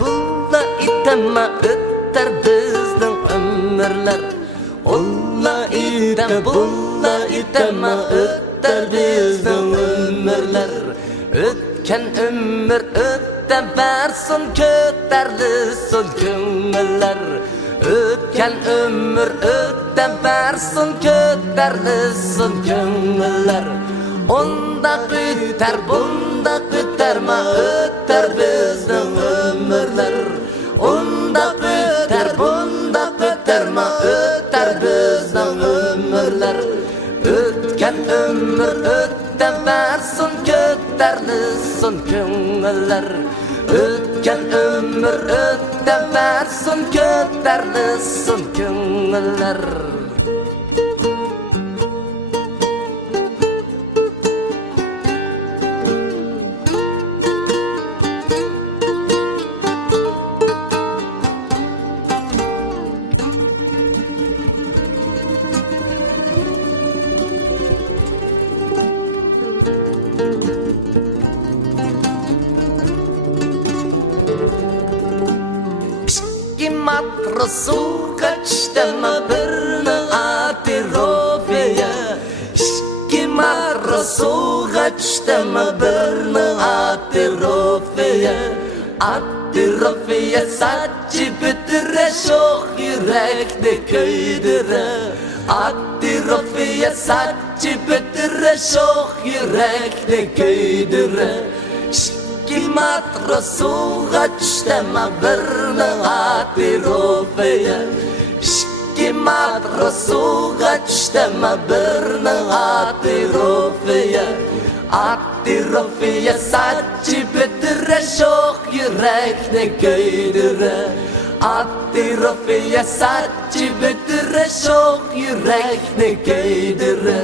bulla itema ötter bizning ömürler. Olla bulla itema ötter bizning ömürler. Ötken ömür ötte versin köterli sol köngüller. Ötken ömür ötte versin köterli sol köngüller. Onda öter bunda öter ma öter bizning ömürler. Onda öter bunda öter ma öter bizning ömürler. Ötken ömür ötte versin köterli sol köngüller. Ötken ömür ötte versin köterli sol köngüller. Matrosu kaçtama birni atirofeya. İşki matrosu kaçtama birni atirofeya. Atirofeya saçı bitire şok yürekde köydüre. Atirofeya saçı bitire şok yürekde köydüre. İşki matrosu kaçtama birni atirofeya. İşki matrosu kaçtama birni atirofeya. Atirofeya saçı bitire şok yürekde köydüre. Atirofeya saçı bitire şok yürekde köydüre.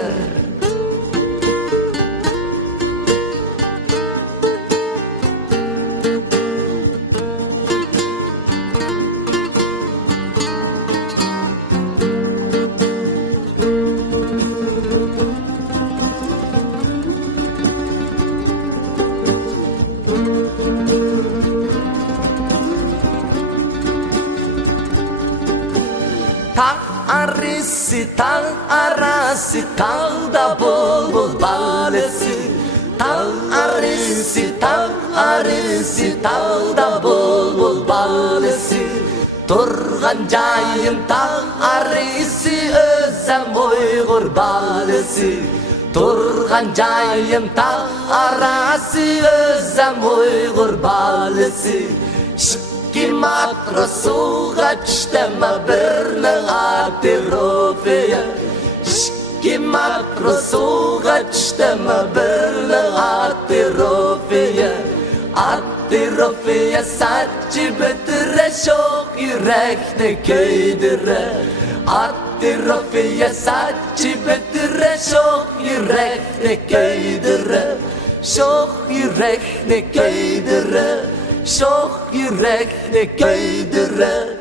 Tağ arası tağda bulbul balesi. Tağ arası tağda bulbul balesi. Turgan jayım tağ arası özem Uygur balesi. Turgan jayım tağ arası özem Uygur balesi. İşki matrosu kaçtama birni atirofeya. İşki matrosu kaçtama birni atirofeya. Atirofeya saçı bitire şok yürekde köydüre. Atirofeya saçı bitire şok yürekde köydüre. Şok yürekde köydüre. Şok yürekde köydüre.